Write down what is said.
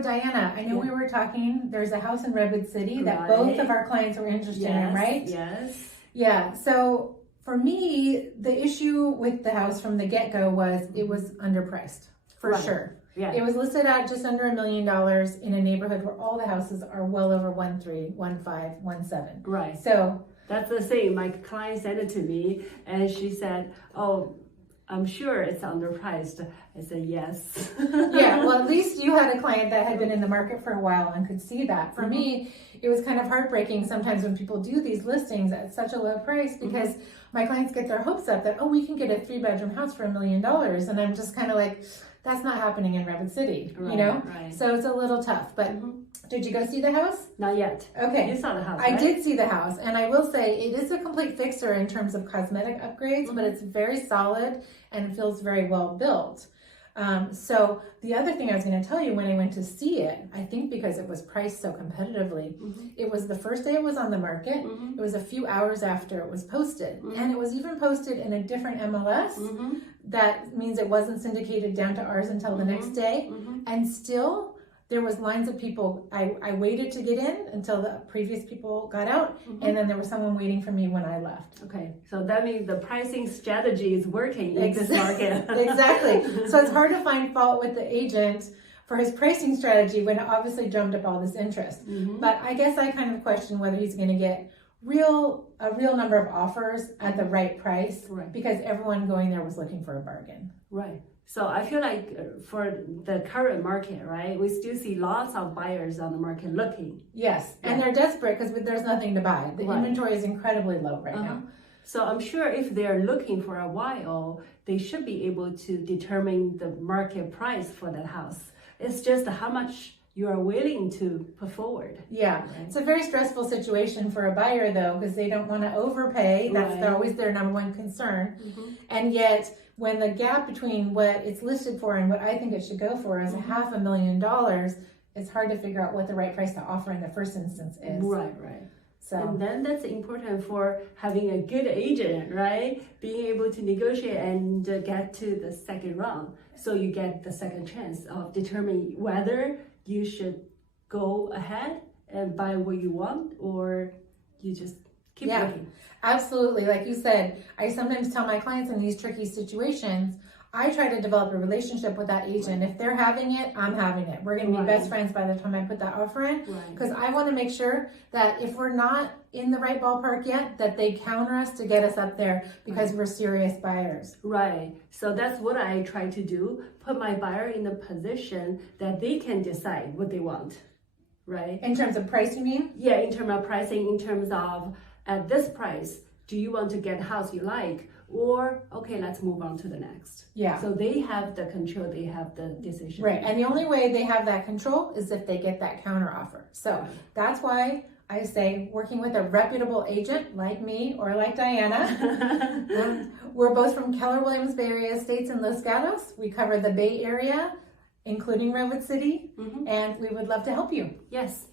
Diana, I know we were talking, there's a house in Redwood City that both of our clients were interested in, right? Yes. Yeah, so for me, the issue with the house from the get-go was it was underpriced, for sure. Yeah. It was listed at just under $1 million in a neighborhood where all the houses are well over 1.3, 1.5, 1.7. Right. So that's the same. My client sent it to me and she said, oh, I'm sure it's underpriced. I said, yes. Yeah, well, at least you had a client that had been in the market for a while and could see that. For me, it was kind of heartbreaking sometimes when people do these listings at such a low price because my clients get their hopes up that, oh, we can get a 3-bedroom house for $1 million. And I'm just kind of like, that's not happening in Redwood City, you know? Right. So it's a little tough. But did you go see the house? Not yet. Okay. You saw the house, I right? did see the house. And I will say it is a complete fixer in terms of cosmetic upgrades, but it's very solid and it feels very well built. So the other thing I was going to tell you when I went to see it, I think because it was priced so competitively, it was the first day it was on the market. It was a few hours after it was posted. And it was even posted in a different MLS. That means it wasn't syndicated down to ours until the next day. And still, there was lines of people. I waited to get in until the previous people got out, and then there was someone waiting for me when I left. Okay, so that means the pricing strategy is working in this market. Exactly. So it's hard to find fault with the agent for his pricing strategy when it obviously drummed up all this interest. But I guess I kind of question whether he's going to get a real number of offers at the right price, because everyone going there was looking for a bargain. Right. So I feel like for the current market, right, we still see lots of buyers on the market looking. Yes, and they're desperate because there's nothing to buy. The inventory is incredibly low right now. So I'm sure if they're looking for a while, they should be able to determine the market price for that house. It's just how much you are willing to put forward. Yeah, it's a very stressful situation for a buyer though, because they don't want to overpay. That's always their number one concern. And yet, when the gap between what it's listed for and what I think it should go for is $500,000, it's hard to figure out what the right price to offer in the first instance is. Right. So, and then that's important for having a good agent, right? Being able to negotiate and get to the second round. So you get the second chance of determining whether you should go ahead and buy what you want, or you just keep looking. Absolutely. Like you said, I sometimes tell my clients in these tricky situations, I try to develop a relationship with that agent. If they're having it, I'm having it. We're going to be best friends by the time I put that offer in. Because I want to make sure that if we're not in the right ballpark yet, that they counter us to get us up there because we're serious buyers. Right. So that's what I try to do. Put my buyer in a position that they can decide what they want. Right. In terms of price, you mean? Yeah, in terms of pricing, in terms of at this price, do you want to get a house you like? Or, okay, let's move on to the next. Yeah. So they have the control, they have the decision. Right. And the only way they have that control is if they get that counter offer. So that's why I say working with a reputable agent like me or like Diana. We're both from Keller Williams Bay Area Estates in Los Gatos. We cover the Bay Area, including Redwood City, and we would love to help you. Yes.